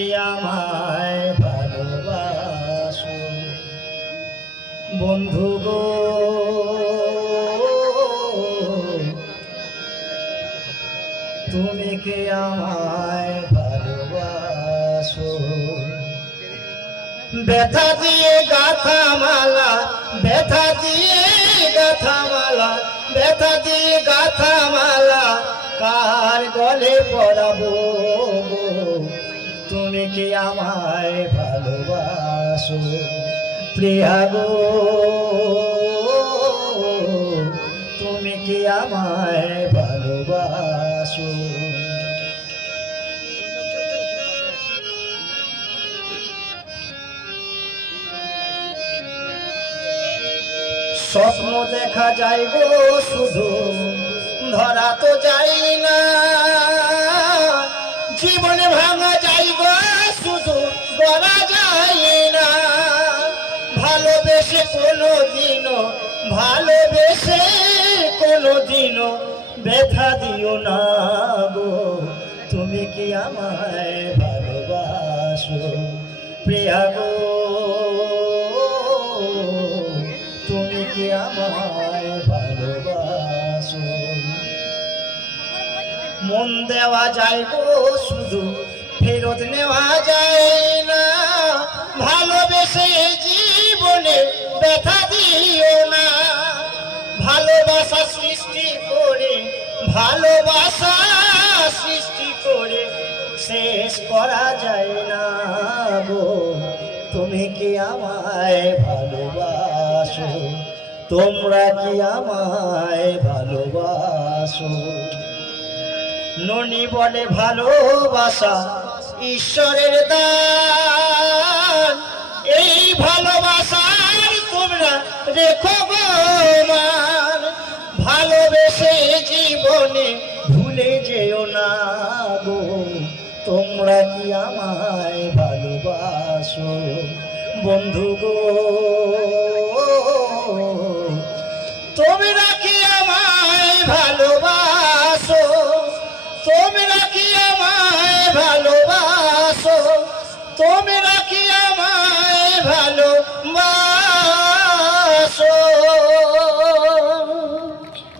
কি আমায় ভালোবাসো বন্ধু গো, তুমি কি আমায় ভালোবাসো? ব্যথা দিয়ে গাথা মালা, ব্যথা দিয়ে গাথা মালা, ব্যথা দিয়ে গাথা মালা কার গলে পরাবো? তুমি কি আমায় ভালোবাসো প্রিয়া গো, তুমি কি আমায় ভালোবাসো? স্বপ্ন দেখা যায় গো শুধু, ধরা তো যাই না। জীবনে ভাঙা যাই গো শুধু, গড়া যায় না। ভালোবেসে কোনো দিনও, ভালোবেসে কোনো দিনও ব্যথা দিও না গো। তুমি কি আমায় ভালোবাসো প্রিয়া গো, তুমি কি আমায় ভালোবাসো? মন দেওয়া যায় গো শুধু, ফেরত নেওয়া যায় না। ভালোবেসে জীবনে ব্যথা দিও না। ভালোবাসা সৃষ্টি করে, ভালোবাসা সৃষ্টি করে শেষ করা যায় না গো। তুমি কি আমায় ভালোবাসো? তোমরা কি আমায় ভালোবাসো? ননি বলে ভালোবাসা ঈশ্বরের দান। এই ভালোবাসার তোমরা রেখো গো মান। ভালোবেসে জীবনে ভুলে যেও না গো। তোমরা কি আমায় ভালোবাসো বন্ধু গো, তোমরা কি আমায় ভালোবাসো? তোমরা কি আমায় ভালোবাসো? তোমরা কি আমায় ভালো